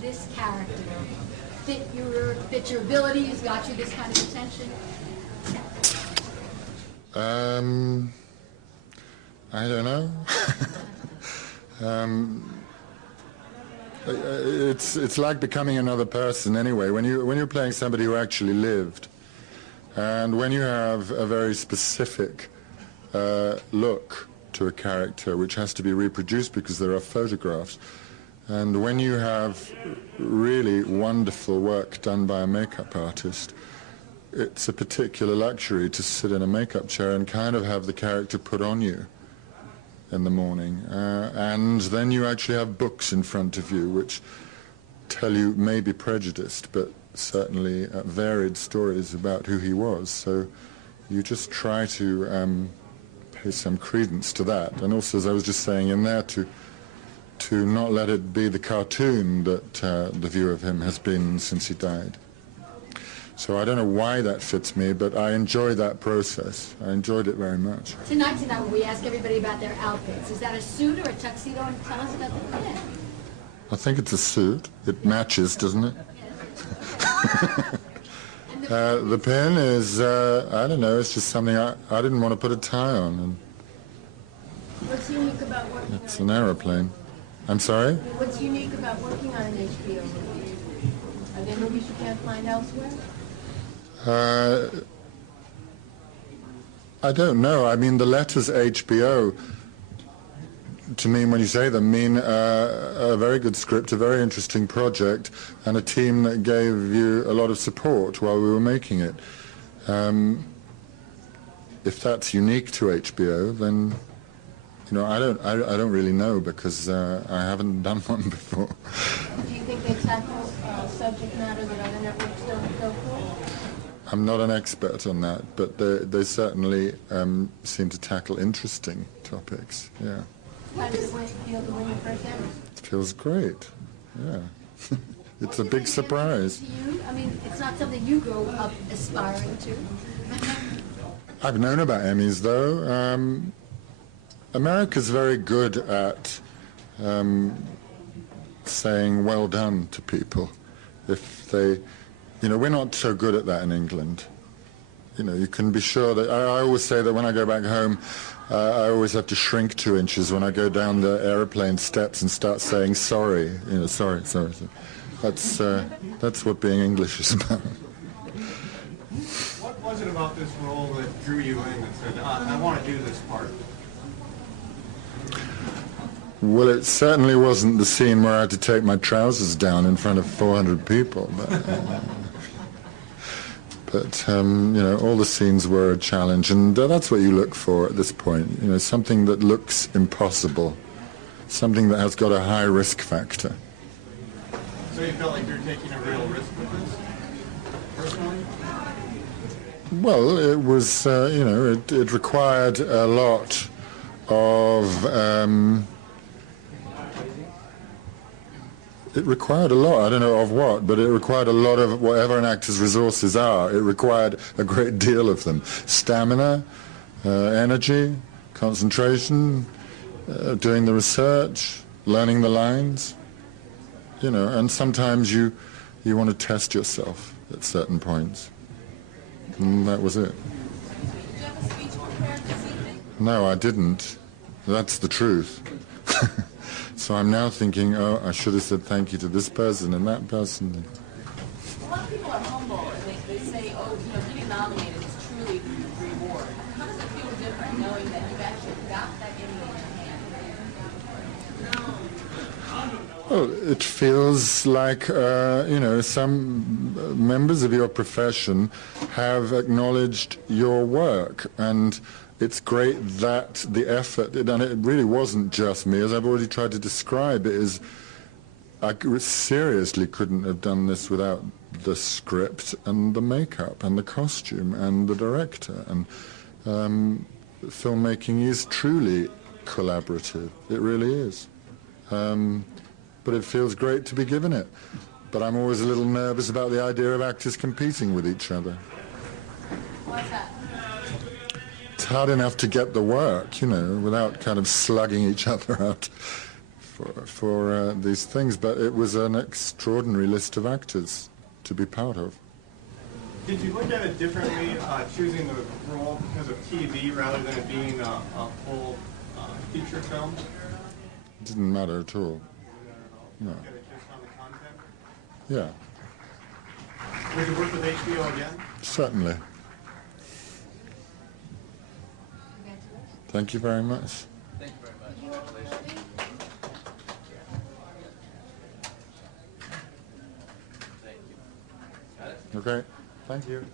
this character fit your abilities, got you this kind of attention? I don't know. It's like becoming another person anyway. When you're playing somebody who actually lived, and when you have a very specific look to a character which has to be reproduced because there are photographs, and when you have really wonderful work done by a makeup artist, it's a particular luxury to sit in a makeup chair and kind of have the character put on you in the morning. And then you actually have books in front of you which tell you, maybe prejudiced, but certainly varied stories about who he was. So you just try to pay some credence to that. And also, as I was just saying in there, to not let it be the cartoon that the view of him has been since he died. So I don't know why that fits me, but I enjoy that process. I enjoyed it very much. Tonight, we ask everybody about their outfits. Is that a suit or a tuxedo? And tell us about the pen. I think it's a suit. It matches, doesn't it? The pen is, I don't know, it's just something I didn't want to put a tie on. And what's unique about working on it's an aeroplane. I'm sorry? What's unique about working on an HBO movie? Are there movies you can't find elsewhere? I don't know. I mean, the letters HBO, to me, when you say them, mean a very good script, a very interesting project, and a team that gave you a lot of support while we were making it. If that's unique to HBO, then, you know, I don't really know, because I haven't done one before. Do you think they tackle subject matter that other networks don't go for? I'm not an expert on that, but they certainly seem to tackle interesting topics, yeah. How does it feel to win your first Emmy? It feels great, yeah. It's a big surprise. To you? I mean, it's not something you grow up aspiring to. I've known about Emmys, though. America's very good at saying well done to people if they... You know, we're not so good at that in England. You know, you can be sure that... I always say that when I go back home, I always have to shrink 2 inches when I go down the aeroplane steps and start saying sorry. You know, sorry. That's what being English is about. What was it about this role that drew you in and said, I want to do this part? Well, it certainly wasn't the scene where I had to take my trousers down in front of 400 people. But you know, all the scenes were a challenge, and that's what you look for at this point. You know, something that looks impossible, something that has got a high risk factor. So you felt like you're taking a real risk with this, personally? Well, it was, you know, it required a lot of... It required a lot, I don't know of what, but it required a lot of whatever an actor's resources are. It required a great deal of them. Stamina, energy, concentration, doing the research, learning the lines, you know, and sometimes you want to test yourself at certain points. And that was it. Did you have a speech prepared this evening? No, I didn't. That's the truth. So I'm now thinking, oh, I should have said thank you to this person and that person. A lot of people are humble and they say, oh, you know, getting nominated is truly a reward. How does it feel different knowing that you've actually got that Emmy in your hand? Well, it feels like, you know, some members of your profession have acknowledged your work, and it's great that the effort, and it really wasn't just me, as I've already tried to describe it, is I seriously couldn't have done this without the script and the makeup and the costume and the director. And filmmaking is truly collaborative. It really is. But it feels great to be given it. But I'm always a little nervous about the idea of actors competing with each other. What's that? It's hard enough to get the work, you know, without kind of slugging each other out for these things, but it was an extraordinary list of actors to be part of. Did you look at it differently, choosing the role because of TV rather than it being a full feature film? It didn't matter at all. No. Look at it just on the content? Yeah, Would you work with HBO again? certainly. Thank you very much. Thank you very much. Congratulations. Thank you. Got it? Okay, thank you.